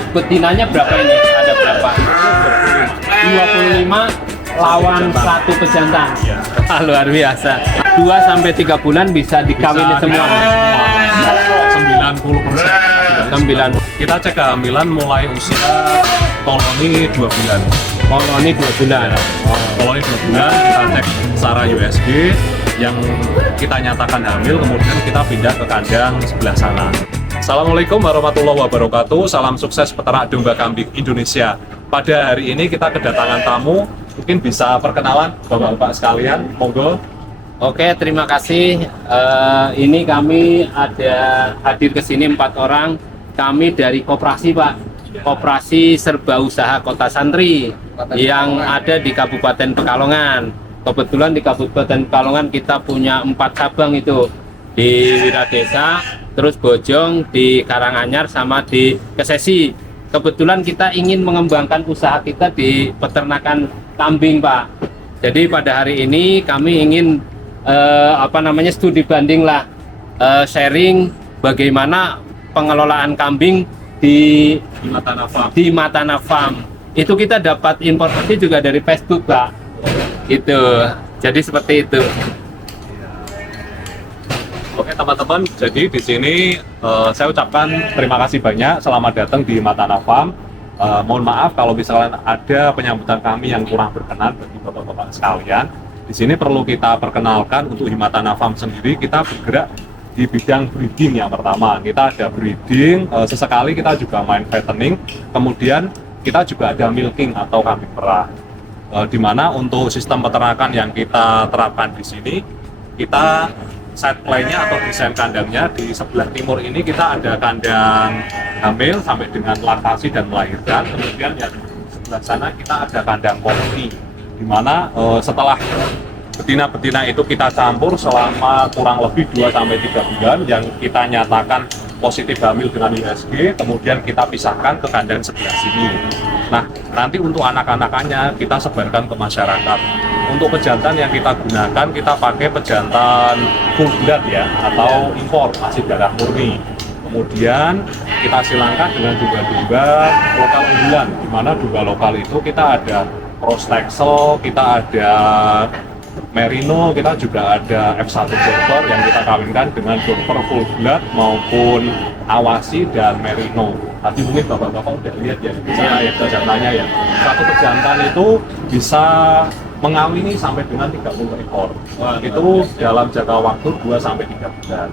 untuk betinanya berapa ini? Ada berapa? 25 lawan satu pejantan. Iya. Luar biasa. 2 sampai 3 bulan bisa dikawini semua. 90%. 9. Kita cek kehamilan mulai usia koloni 2 bulan. Koloni 2 bulan. Koloni 2 bulan kita cek secara USG, yang kita nyatakan hamil, kemudian kita pindah ke kandang sebelah sana. Assalamualaikum warahmatullahi wabarakatuh. Salam sukses peternak domba kambing Indonesia. Pada hari ini kita kedatangan tamu, mungkin bisa perkenalan Bapak-bapak sekalian, monggo. Oke, terima kasih. Ini kami ada hadir ke sini 4 orang. Kami dari koperasi, Pak. Koperasi Serba Usaha Kota Santri yang ada di Kabupaten Pekalongan. Kebetulan di Kabupaten Pekalongan kita punya 4 cabang itu, di Wiradesa, terus Bojong, di Karanganyar, sama di Kesesi. Kebetulan kita ingin mengembangkan usaha kita di peternakan kambing, Pak. Jadi pada hari ini kami ingin studi banding lah, sharing bagaimana pengelolaan kambing di Matana Farm. Itu kita dapat informasi juga dari Facebook, Pak. Itu. Jadi seperti itu. Oke teman-teman, jadi di sini saya ucapkan terima kasih banyak, selamat datang di Matana Farm. Mohon maaf kalau misalnya ada penyambutan kami yang kurang berkenan bagi bapak-bapak sekalian. Di sini perlu kita perkenalkan, untuk di Matana Farm sendiri kita bergerak di bidang breeding. Yang pertama kita ada breeding, sesekali kita juga main fattening, kemudian kita juga ada milking atau kambing perah. Di mana untuk sistem peternakan yang kita terapkan di sini, kita set play-nya atau desain kandangnya di sebelah timur ini kita ada kandang hamil sampai dengan laktasi dan melahirkan. Kemudian yang sebelah sana kita ada kandang koloni, di mana setelah betina-betina itu kita campur selama kurang lebih 2 sampai 3 bulan yang kita nyatakan positif hamil dengan USG, kemudian kita pisahkan ke kandang sebelah sini. Nah, nanti untuk anak-anakannya kita sebarkan ke masyarakat. Untuk pejantan yang kita gunakan, kita pakai pejantan full blood ya, atau impor, masih darah murni. Kemudian kita silangkan dengan domba-domba lokal unggulan, di mana domba lokal itu kita ada cross Texel, kita ada Merino, kita juga ada F1 Dorper yang kita kawinkan dengan Dorper full blood maupun Awasi dan Merino. Tadi mungkin bapak-bapak udah lihat ya, ya pejantannya ya. Satu pejantan itu bisa mengawini sampai dengan 30 ekor. Itu dalam jangka waktu 2 sampai 3 bulan.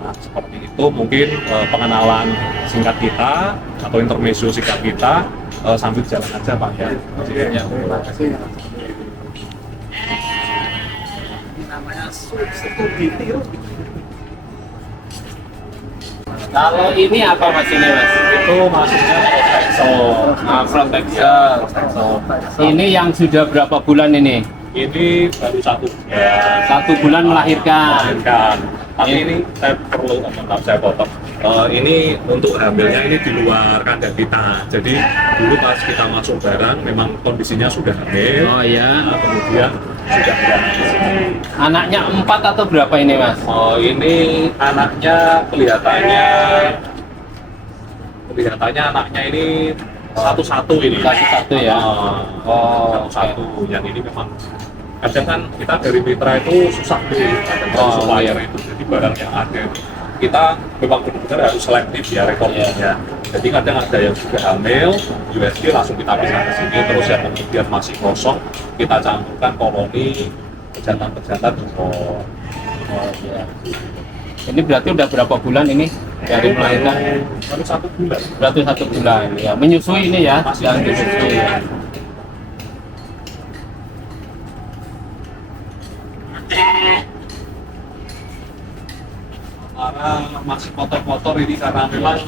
Nah, seperti itu mungkin pengenalan singkat kita atau intermezzo singkat kita, sambil jalan aja Pak ya. Ya, terima kasih. Kalau ini apa Mas ini, Mas? Itu maksudnya Protexel. Ini yang sudah berapa bulan ini? ini baru 1 bulan. 1 bulan melahirkan. Tapi ini saya perlu saya potong. Ini untuk hamilnya ini di luar kandang kita. Jadi dulu pas kita masuk barang memang kondisinya sudah hamil. Oh iya. Nah, kemudian sudah beranak di sini. Anaknya 4 atau berapa ini, Mas? Oh, ini anaknya kelihatannya anaknya ini satu-satu ini. Satu-satu ya. Oh, Satu-satu. Yang ini memang kadang kan kita dari mitra itu susah beli supplier itu. Jadi barang yang ada itu kita memang benar-benar harus selektif ya rekomendasinya. Jadi kadang ada yang sudah hamil, USG langsung kita pisah ke sini, terus yang kemudian masih kosong kita campurkan koloni pejantan-pejantan impor. ya. Ini berarti udah berapa bulan ini dari melahirkan? Baru 1 bulan. Berarti 1 bulan. Ya, menyusui ini ya, Masih yang menyusui. disusui. Ya. Karena masih kotor-kotor ini karena memang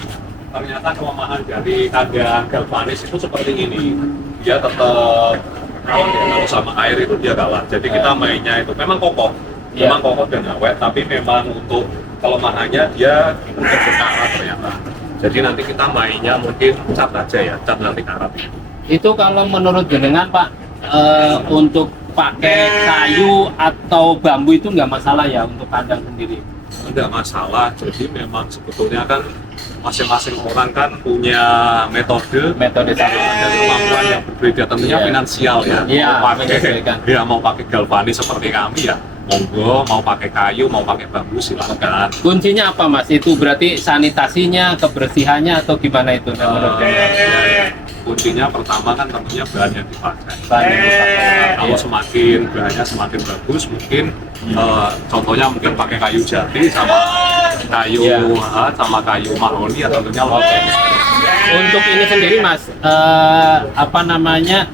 ternyata kelemahan dari kandang galvanis itu seperti ini. Dia tetap kalau dia sama air itu dia kalah. Jadi kita mainnya itu memang kokoh, memang kokoh dan awet, tapi memang untuk kelemahannya dia mudah berkarat ternyata. Jadi nanti kita mainnya mungkin cat aja ya, cat nanti karat. Itu kalau menurut jenengan Pak, untuk pakai kayu atau bambu itu nggak masalah ya untuk kandang sendiri? Tidak masalah, jadi memang sebetulnya kan masing-masing orang kan punya metode Metode dan kemampuan yang berbeda, tentunya Iya. finansial ya. Iya, Mau pakai menyesuaikan. ya mau pakai galvanis seperti kami ya, monggo, mau pakai kayu, mau pakai bambu silakan. Kuncinya apa Mas? Itu berarti sanitasinya, kebersihannya atau gimana itu? menurut Anda? Kuncinya pertama kan tentunya bahan yang dipakai. Bahan yang dipakai. Kalau Iya. semakin bahannya semakin bagus, mungkin contohnya mungkin pakai kayu jati sama kayu Iya. sama kayu mahoni ya tentunya lebih bagus. Untuk ini sendiri Mas, apa namanya,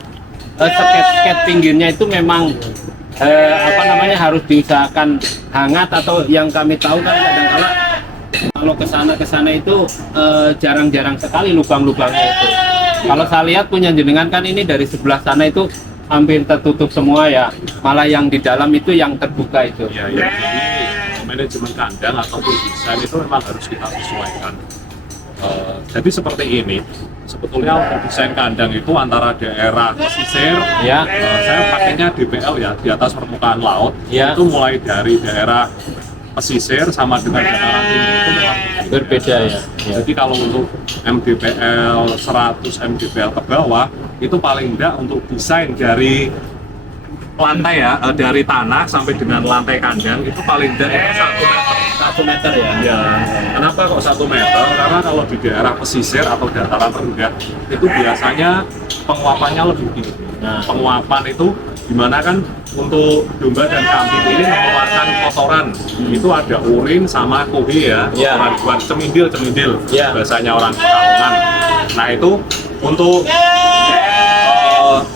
sket pinggirnya itu memang harus diusahakan hangat, atau yang kami tahu kan kadang-kala kalau kesana itu jarang-jarang sekali lubang-lubangnya itu. Kalau saya lihat punya jenengan kan ini dari sebelah sana itu hampir tertutup semua ya, malah yang di dalam itu yang terbuka itu. Ya, ya. Jadi manajemen kandang ataupun desain itu memang harus kita sesuaikan. Jadi seperti ini, sebetulnya untuk desain kandang itu antara daerah pesisir, Ya. saya pakainya DPL ya, di atas permukaan laut, Ya. itu mulai dari daerah pesisir sama dengan dataran tinggi itu memang Berbeda ya. Ya. Jadi kalau untuk MDPL 100 MDPL ke bawah itu paling enggak untuk desain dari lantai ya, dari tanah sampai dengan lantai kandang itu paling enggak itu 1 meter. 1 meter ya. Ya, kenapa kok 1 meter? Karena kalau di daerah pesisir atau dataran rendah itu biasanya penguapannya lebih tinggi. Nah. Penguapan itu dimana kan untuk domba dan kambing ini mengeluarkan kotoran. Itu ada urin sama kohi ya, Ya. kotoran buat cemindil, Ya. biasanya orang Pekalongan. Nah itu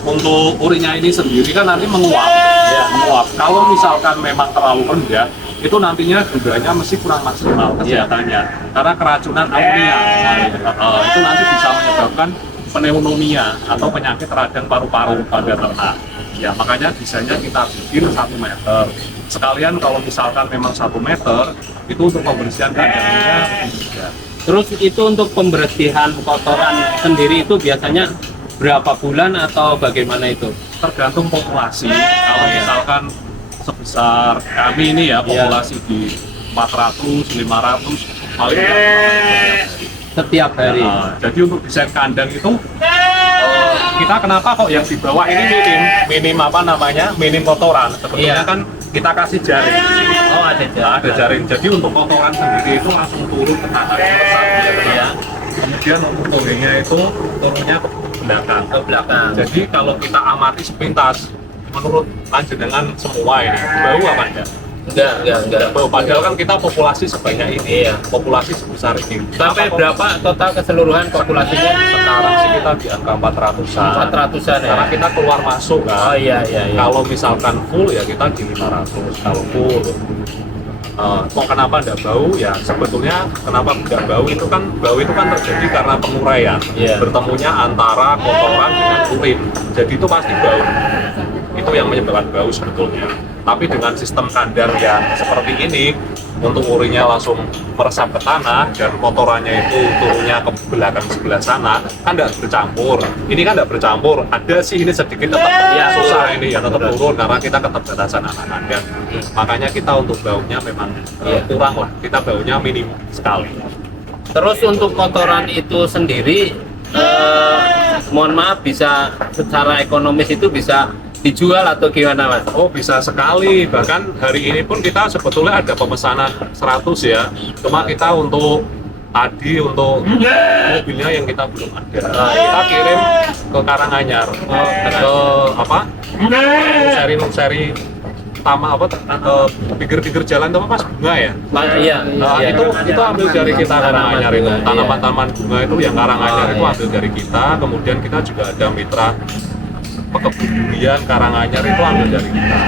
untuk urinnya ini sendiri kan nanti menguap. Ya. Menguap. Kalau misalkan memang terlalu rendah, itu nantinya dundanya mesti kurang maksimal kesehatannya karena keracunan amonia. Itu nanti bisa menyebabkan pneumonia atau penyakit radang paru-paru pada ternak. Ya makanya desainnya kita bikin 1 meter. Sekalian kalau misalkan memang 1 meter itu untuk pembersihan kandangnya juga. Terus itu untuk pembersihan kotoran sendiri itu biasanya berapa bulan atau bagaimana itu? Tergantung populasi. Kalau misalkan sebesar kami ini ya populasi di 400, 500 paling Setiap hari. Nah, jadi untuk desain kandang itu kita kenapa kok yang di bawah ini minim apa namanya minim kotoran sebetulnya Iya. kan kita kasih jaring. Oh, ada Nah, ada jaring. Jadi untuk kotoran sendiri itu langsung turun ke tanah Iya. Kemudian untuk turunnya itu turunnya ke belakang. Ke belakang. Jadi kalau kita amati sepintas, menurut panjenengan semua ini bau apa enggak? Enggak. Bau. Padahal kan kita populasi sebanyak ini, Iya. populasi sebesar ini. Sampai Kenapa kok berapa total keseluruhan populasinya? sekarang sih kita di angka 400-an. 400-an ya. Karena kita keluar masuk kan. Oh iya. Kalau misalkan full ya kita di 500 kalau full. Kok kenapa enggak bau? Ya sebetulnya kenapa enggak bau itu kan terjadi karena penguraian. Iya. Bertemunya antara kotoran dengan urin. Jadi itu pasti bau. Itu yang menyebabkan bau sebetulnya. Tapi dengan sistem kandang yang seperti ini, untuk urinnya langsung meresap ke tanah dan kotorannya itu turunnya ke belakang sebelah sana, kan tidak bercampur. Ini kan tidak bercampur. Ada sih ini sedikit tetap Ya, susah ini ya tetap turun karena kita keterbatasan anak kandang. Makanya kita untuk baunya memang kurang lah. Kita baunya minim sekali. Terus untuk kotoran itu sendiri, mohon maaf, bisa secara ekonomis itu bisa dijual atau gimana Mas? Oh bisa sekali, bahkan hari ini pun kita sebetulnya ada pemesanan 100 ya. Cuma kita untuk tadi untuk mobilnya yang kita belum ada. Kita kirim ke Karanganyar, ke apa? Seri utama apa? Pinggir-pinggir jalan itu apa Mas? Bunga ya? Iya. Nah, itu ambil dari kita Karanganyar itu. Tanaman-tanaman bunga itu yang Karanganyar itu ambil dari kita. Kemudian kita juga ada mitra Pekebun Karanganyar itu ambil dari kita.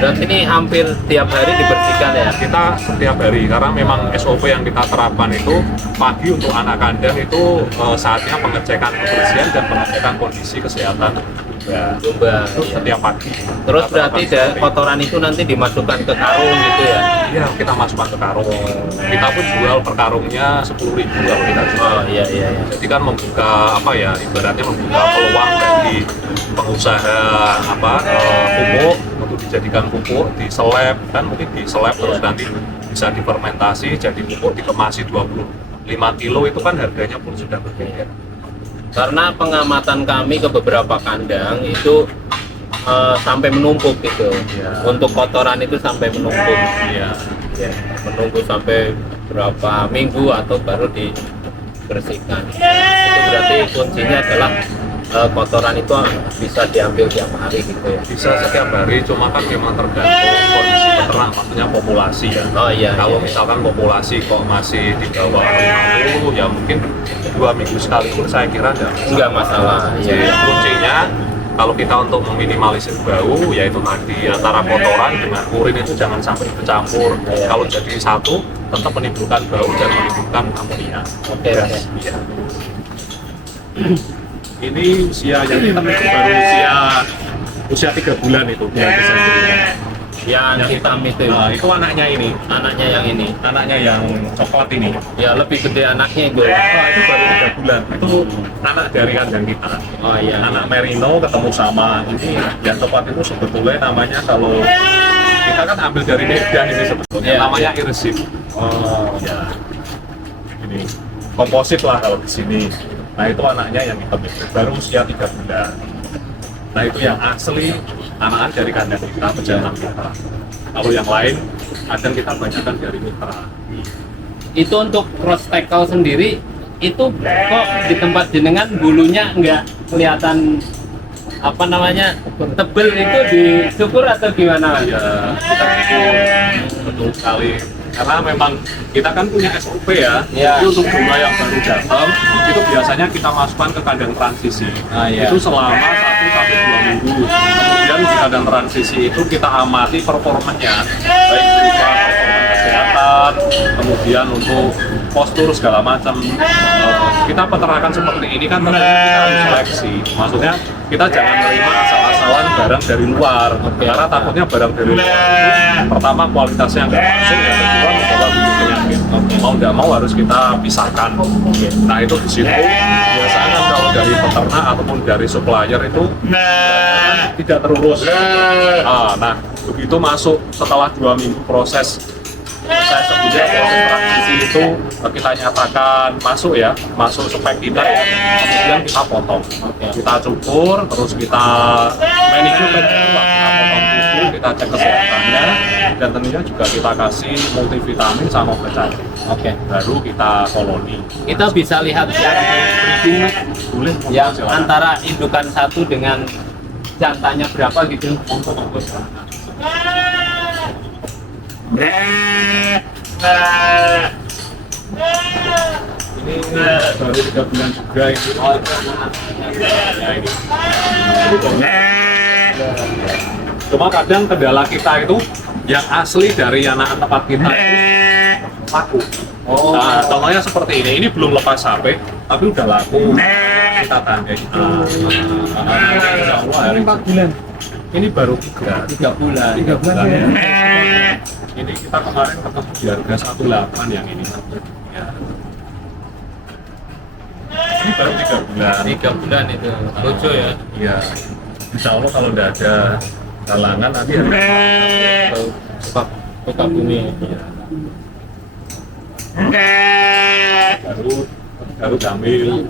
Dan ini hampir tiap hari dibersihkan ya? Kita setiap hari karena memang SOP yang kita terapkan itu pagi untuk anak kandang itu saatnya pengecekan kebersihan dan pengecekan kondisi kesehatan Domba. itu setiap pagi. Terus Kita berarti terapkan seperti kotoran itu nanti dimasukkan ke karung gitu ya? Iya, kita masukkan ke karung. Kita pun jual per karungnya 10.000 kalau kita jual. Oh iya. Jadi kan membuka apa ya, ibaratnya membuka peluang bagi pengusaha pupuk untuk dijadikan pupuk, diseleb kan mungkin diseleb terus nanti bisa difermentasi jadi pupuk dikemasi 20 5 kilo itu kan harganya pun sudah berbeda. Karena pengamatan kami ke beberapa kandang itu sampai menumpuk gitu. Ya. Untuk kotoran itu sampai menumpuk. Iya. Ya, menunggu sampai berapa minggu atau baru dibersihkan. Itu berarti kuncinya adalah kotoran itu bisa diambil tiap hari gitu ya. Bisa setiap hari, cuma kan memang tergantung kondisi peternak, maksudnya populasi ya. Oh iya. Kalau iya. misalkan populasi kok masih di bawah 50, ya mungkin 2 minggu sekali pun saya kira Nggak masalah. Jadi Iya. kuncinya kalau kita untuk meminimalisir bau, yaitu tadi antara kotoran dengan urin itu jangan sampai bercampur. Iya. Kalau jadi satu, tetap menimbulkan bau dan menimbulkan amonia. Oke. Iya. Ini usia yang kita itu baru usia 3 bulan itu. Yang hitam itu. Nah, itu anaknya ini, Anaknya yang ini. anaknya yang coklat ini. Ya lebih gede anaknya itu. Wah, itu baru 3 bulan. Itu anak dari kandang kita. Oh iya. Anak merino ketemu sama ini yang coklat itu sebetulnya namanya kalau kita kan ambil dari Medan ini sebetulnya Iya, namanya iya. irsip. Oh. Ya, ini komposit lah kalau di sini. Nah itu anaknya yang hitam itu baru usia 3 bulan. Nah itu yang asli anakan dari kandang kita pejantan kita. Kalau yang lain kadang kita banyakkan dari mitra. Itu untuk cross tackle sendiri itu kok di tempat jenengan bulunya nggak kelihatan apa namanya tebel itu disyukur atau gimana Mas? Ya, kita betul sekali. Karena memang kita kan punya SOP ya. Ya. Jadi untuk domba yang baru datang itu biasanya kita masukkan ke kandang transisi. Ah, ya. Itu selama 1 sampai 2 minggu. Kemudian di kandang transisi itu kita amati performanya, baik berupa performa kesehatan, kemudian untuk postur segala macam. Kita peternakan seperti ini kan tentunya kita harus seleksi. Maksudnya kita jangan menerima asal-asalan barang dari luar. Karena takutnya barang dari luar itu pertama kualitasnya nggak masuk, yang kedua membawa bibit penyakit. Mau nggak mau harus kita pisahkan. Nah itu di situ biasanya kalau dari peternak ataupun dari supplier itu tidak terurus. Nah begitu masuk setelah 2 minggu proses saya sebutnya proses transisi itu kita nyatakan masuk spek kita ya, kemudian kita potong, kita cukur, terus kita manicure, kita potong kuku, kita cek kesehatannya, dan tentunya juga kita kasih multivitamin sama obat cacing. Oke. Baru kita koloni. Kita bisa lihat yang breeding Mas, Boleh yang silakan. antara indukan satu dengan jantannya berapa gitu. Monggo. Ini baru 3 bulan juga ini. Ya, ini. Cuma kadang kendala kita itu yang asli dari anak tempat kita itu laku. Nah, contohnya seperti ini. Ini belum lepas HP, tapi udah laku. Kita tandai. Insya Allah hari 4 bulan. ini baru 3 bulan. 3 bulan. Ini kita kemarin ketemu di harga 18 yang ini. Ya. Ini baru 3 bulan. 3 bulan itu. Lucu ya. Iya. Insya Allah kalau udah ada halangan nanti harga Kota bumi. Iya. baru hamil.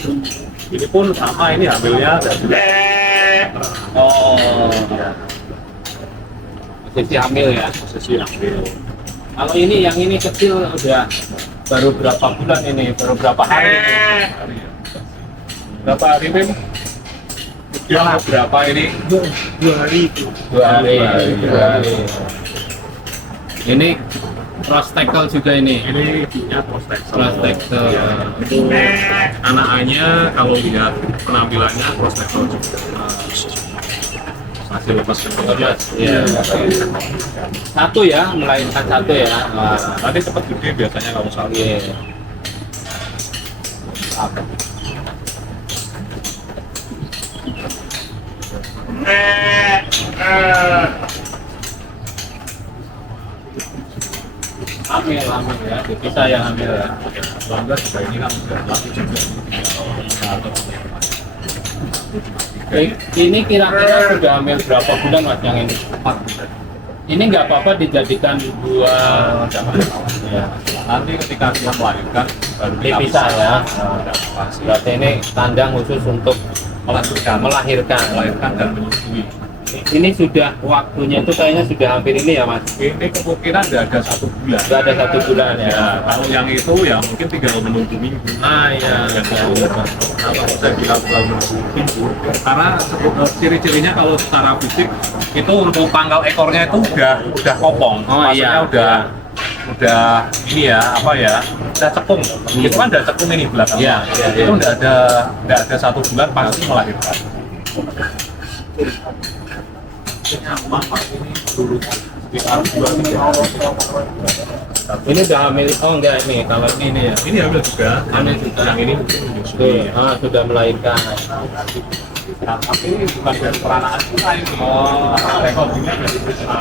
Ini pun sama, ini hamilnya dari Oh. ya, Posisi hamil ya. posisi hamil. Kalau ini yang ini kecil udah baru berapa bulan ini? Baru berapa hari? Ini? Berapa hari, Mim? Ya, berapa ini? 2 hari itu. 2 hari. Dua hari. 2 hari. Ini cross tackle juga ini. Ini punya prospek. Cross tackle. Ya, itu anak-anaknya kalau lihat penampilannya prospek juga. Masih lepas semuanya. Iya. Satu ya, melahirkan satu ya. Wah. Nanti cepat gede biasanya kalau satu. Iya. Hamil ya. Kita yang hamil ya. Bangga juga ini kan sudah laku juga. Ini kira-kira sudah hamil berapa bulan Mas yang ini? 4 bulan. Ini nggak apa-apa dijadikan dua Jangan ya. Nanti ketika dia melahirkan baru dipisah ya. Ada operasi. Berarti ini kandang khusus untuk melahirkan melahirkan. dan menyusui. Ini sudah waktunya itu kayaknya sudah hampir ini ya Mas. Ini kemungkinan udah ada 1 bulan. Sudah ada 1 bulan ya. Ya, kalau yang itu ya mungkin tinggal menunggu minggu. Ah iya. Kalau saya bilang tinggal menunggu minggu, karena ciri-cirinya kalau secara fisik itu untuk pangkal ekornya itu udah kopong. Oh, Maksudnya iya. udah ini ya apa ya, udah cekung. Itu kan udah cekung ini belakang. Iya, iya, Itu iya. udah ada 1 bulan pasti melahirkan. Ini aman, Pak. Ini dulu sekitar 2-3 hari. Ini udah hamil. Oh enggak ini. Kalau ini ya. Ini hamil juga. Hamil juga. Yang ini mungkin menyusui. Sudah melahirkan. Nah, tapi ini bukan dari peranaan kita ini. Oh. Rekodnya dari kita.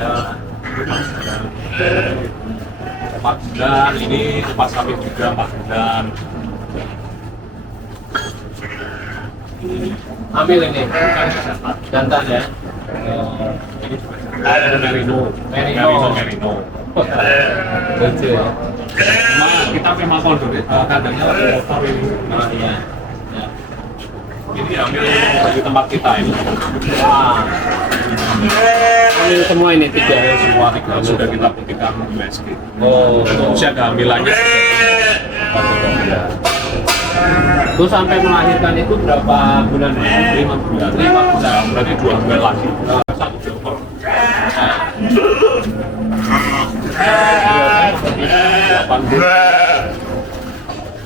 Ya. 4 bulan, ini pas kami juga 4 bulan. Hamil ini. Jantan ya. Ini juga ada Merino. Merino. Lucu ya. Nah, kita memang kondor, kandangnya lagi kotor ini. Oh iya. Ya. Ini hamil di tempat kita ini. Wah. Hamil semua ini 3 ya. Semua 3 sudah kita buktikan USG. Oh. Usia kehamilannya Terus sampai melahirkan itu berapa bulan? 5 bulan. 5 bulan. Berarti 2 bulan lagi. 1 ekor.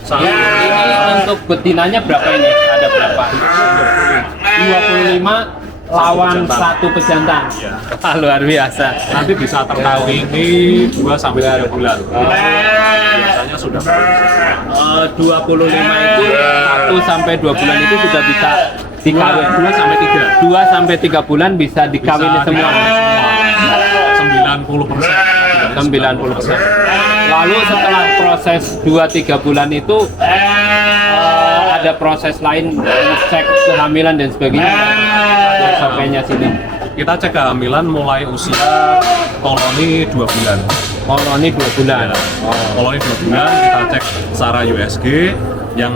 Ini untuk betinanya berapa ini? Ada berapa? 25 lawan 1 pejantan. Iya. Luar biasa. Nanti bisa terkawini 2-3 bulan. Biasanya sudah 25 itu 1 sampai 2 bulan itu sudah bisa dikawin. 2 2 sampai sampai 3. 3 bulan bisa dikawini semua. 90%. 90%. Lalu setelah proses 2-3 bulan itu ada proses lain cek kehamilan dan sebagainya. Sampainya sini. Kita cek kehamilan mulai usia koloni 2 bulan. Koloni 2 bulan. Koloni 2 bulan kita cek secara USG yang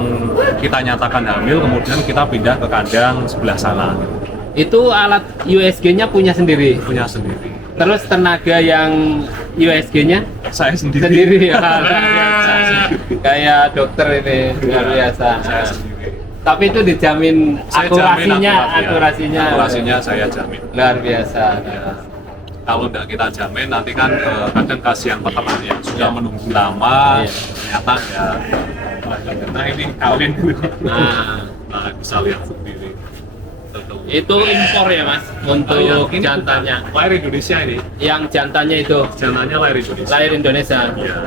kita nyatakan hamil, kemudian kita pindah ke kandang sebelah sana. Itu alat USG-nya punya sendiri. Punya sendiri. Terus tenaga yang USG-nya Saya sendiri. sendiri ya. Kayak dokter ini luar biasa. Saya sendiri. Tapi itu dijamin Saya jamin akurasinya akurasinya saya jamin. luar biasa. Kalau tidak kita jamin nanti kan kadang kasihan peternak yang sudah menunggu lama, Iya. ternyata ya nah ini kawin Nah, bisa lihat sendiri. itu impor ya Mas untuk Yang ini jantannya. lahir Indonesia ini, Yang jantannya itu jantannya lahir Indonesia. lahir Indonesia. Iya.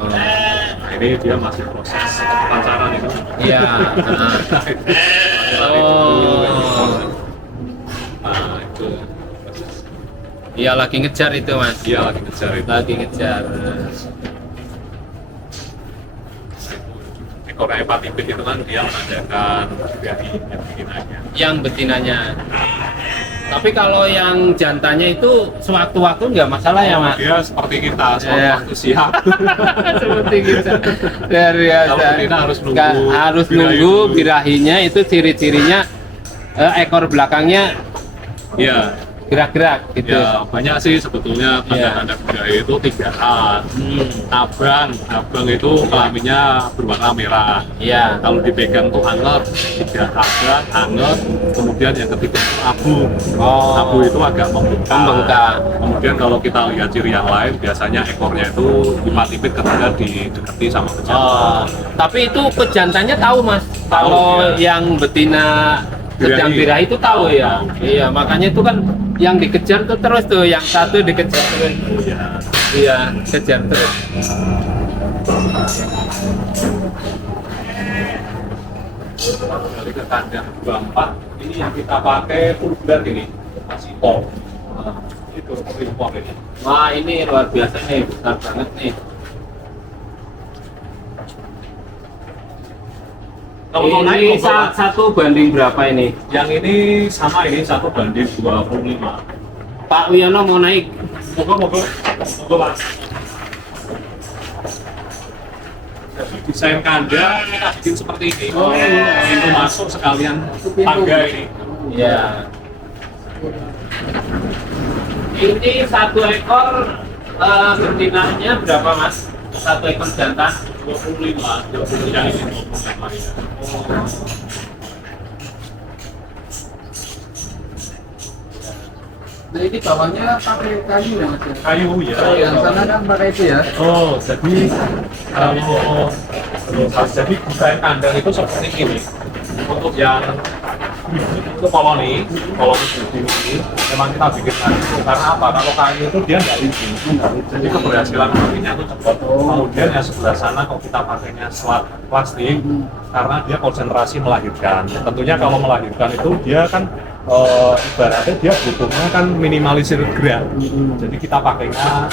Nah, ini dia masih proses pacaran itu. Iya. Oh. Nah, itu Iya lagi ngejar itu Mas. dia lagi kejar itu. Lagi ngejar. Ekor hepatipit itu kan dia menandakan dari betinanya. Yang betinanya. Tapi kalau yang jantannya itu sewaktu-waktu nggak masalah ya Mas. Dia seperti kita, Iya. waktu siap. Seperti kita. Luar biasa. Kalau betina harus nunggu Harus birahi nunggu dulu. birahinya itu ciri-cirinya ekor belakangnya Iya. gerak-gerak gitu. Ya banyak sih sebetulnya tanda-tanda birahi itu 3A. Abang itu kelaminnya berwarna merah. Iya. Kalau dipegang tuh anget, 3 abang, anget. Kemudian yang ketiga itu abu. Oh. Abu itu agak membengkak. Membengkak. Kemudian kalau kita lihat ciri yang lain, biasanya ekornya itu hepatipit ketika didekati sama pejantan. Oh, tapi itu pejantannya tahu Mas. Kalau iya. yang betina kejang birahi itu tahu ya. Iya, makanya itu kan yang dikejar tuh terus tuh, yang satu dikejar terus. Iya. Iya, kejar terus. Dari ke kandang 24, ini yang kita pakai full bulan ini masih pol. Itu impor ini. Wah, ini luar biasa nih, besar banget nih. Kalau mau naik Ini mau bawa- satu banding berapa ini? yang ini sama, ini 1:25. Pak Wiono mau naik. Moga Pak. desain kandang kita bikin seperti ini. Pintu masuk sekalian tangga ini. Ya. Ini satu ekor betinanya berapa mas? Satu ekor jantan? 25. Yang ini 25. Nah ini bawahnya pakai kayu ya mas? Kayu ya. Yang sana kan pakai itu ya? Oh, jadi jadi desain kandang itu seperti ini. Untuk yang itu koloni ini memang kita bikin kayu karena apa? Kalau kayu itu dia nggak licin, jadi keberhasilan pakainya itu cepat. Kemudian yang sebelah sana kalau kita pakainya selat plastik karena dia konsentrasi melahirkan. Tentunya kalau melahirkan itu dia kan ibaratnya dia butuhnya kan minimalisir gerak. Jadi kita pakainya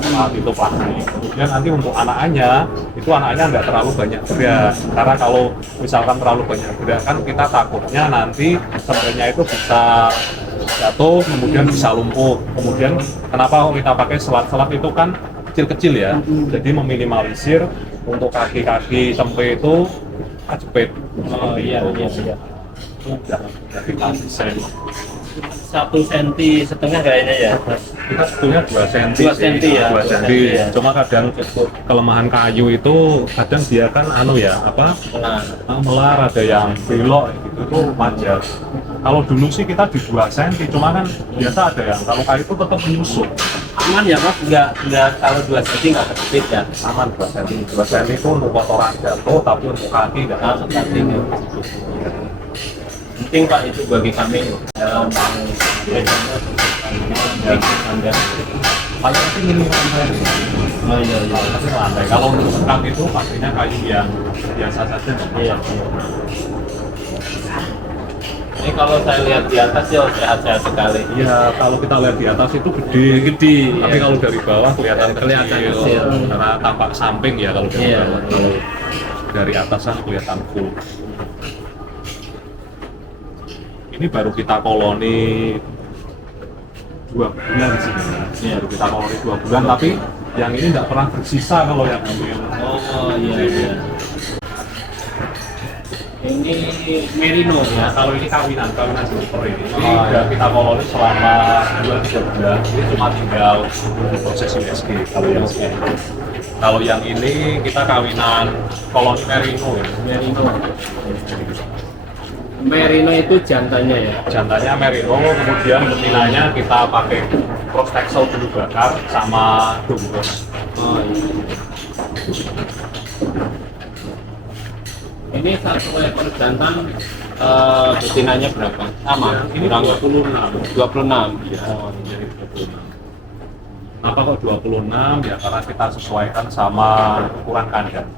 selat itu plastik. Kemudian nanti untuk anaknya itu anaknya nggak terlalu banyak gerak karena kalau misalkan terlalu banyak gerak kan kita takutnya nanti sembelnya itu bisa jatuh kemudian bisa lumpuh. Kemudian kenapa kita pakai selat-selat itu kan kecil-kecil ya, jadi meminimalisir untuk kaki-kaki tempe itu kejepit. Oh iya. Udah, jadi kita desain 1,5 cm kayaknya ya. kita sebetulnya 2 cm 2 cm ya. 2 cm Ya. cuma kadang kelemahan kayu itu kadang dia kan melar, ada yang belok gitu, itu wajar. Kalau dulu sih kita di 2 cm, cuma kan biasa ada yang kalau kayu itu tetap menyusut. Aman ya mas? Nggak kalau 2 cm nggak kejepit ya? Aman 2 cm. 2 cm itu untuk kotoran jatuh, tapi untuk kaki nggak Kalau kaki nggak kejepit. Penting pak itu bagi kami dalam paling penting ini lantai. Oh iya. Pasti lantai. Kalau untuk sekat itu pastinya kayu yang biasa saja. Iya. Ini kalau saya lihat di atas ya sehat-sehat sekali. Iya, kalau kita lihat di atas itu gede, tapi kalau dari bawah kelihatan kecil. Karena tampak samping ya kalau dari bawah. Kalau dari atas kan kelihatan full. Ini baru kita koloni 2 bulan sih. Baru kita koloni 2 bulan, tapi yang ini nggak pernah bersisa kalau yang ambil. Oh iya. Ini merino ya. Kalau ini kawinan super ini. Ini udah kita koloni selama 2-3 bulan. Ini cuma tinggal proses USG. Kalau yang ini kita kawinan koloni merino ya. Merino itu jantannya ya. Jantannya merino, kemudian betinanya kita pakai cross texel dulu bakar sama dombos. Oh iya. Ini satu ekor jantan betinanya berapa? Sama. Ini kurang 26. 26. Iya, jadi 26. Kenapa kok 26? Ya karena kita sesuaikan sama ukuran kandang.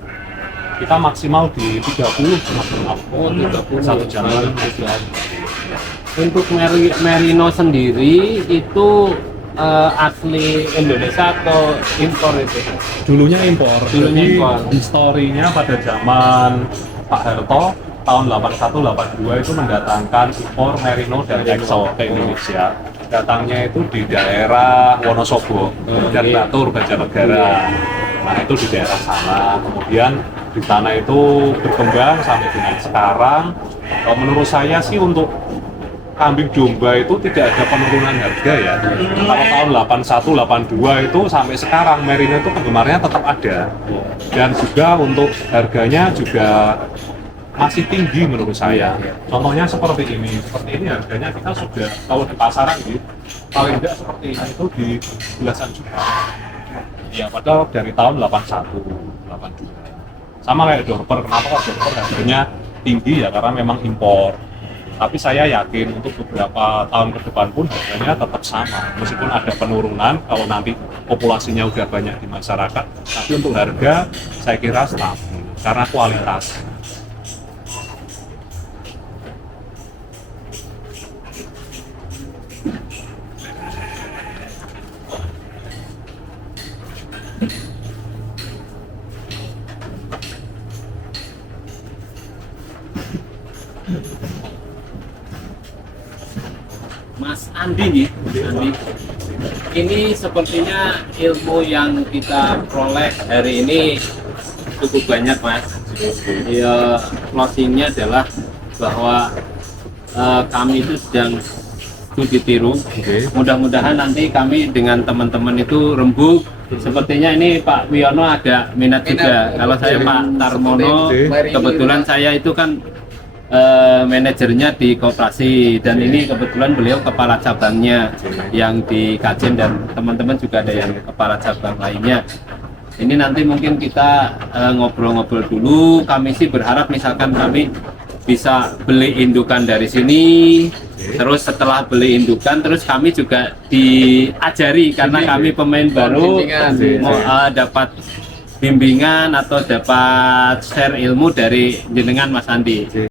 Kita maksimal di 30 maksimal. Oh 30. Satu Januari. Untuk merino sendiri itu asli Indonesia atau impor itu? Dulunya impor. Dulunya Jadi impor. historinya pada zaman Pak Harto tahun 81-82 itu mendatangkan impor merino dan Texel ke Indonesia. Datangnya itu di daerah Wonosobo dan Batur, Banjarnegara. Nah itu di daerah sana. Kemudian di sana itu berkembang sampai dengan sekarang. Menurut saya sih untuk kambing domba itu tidak ada penurunan harga ya. Kalau tahun 81-82 itu sampai sekarang merino itu penggemarnya tetap ada. Dan juga untuk harganya juga masih tinggi menurut saya. Contohnya seperti ini harganya kita sudah kalau di pasaran gitu, paling tidak seperti ini itu di belasan juta. Ya padahal dari tahun 81, 82. Sama kayak Dorper, kenapa kok Dorper harganya tinggi ya karena memang impor. Tapi saya yakin untuk beberapa tahun ke depan pun harganya tetap sama. Meskipun ada penurunan kalau nanti populasinya udah banyak di masyarakat, tapi untuk harga saya kira stabil karena kualitas. Mas Andi nih, Andi. Ini sepertinya ilmu yang kita peroleh hari ini cukup banyak Mas. Ya closingnya adalah bahwa kami itu sedang studi tiru. Oke. Mudah-mudahan nanti kami dengan teman-teman itu rembuk. Sepertinya ini Pak Wiono ada minat juga. Kalau saya Pak Tarmono, kebetulan saya itu kan manajernya di koperasi dan ini kebetulan beliau kepala cabangnya yang di Kajen dan teman-teman juga ada yang kepala cabang lainnya. Ini nanti mungkin kita ngobrol-ngobrol dulu. Kami sih berharap misalkan kami bisa beli indukan dari sini, terus setelah beli indukan terus kami juga diajari karena kami pemain baru mau dapat bimbingan atau dapat share ilmu dari jenengan Mas Andi.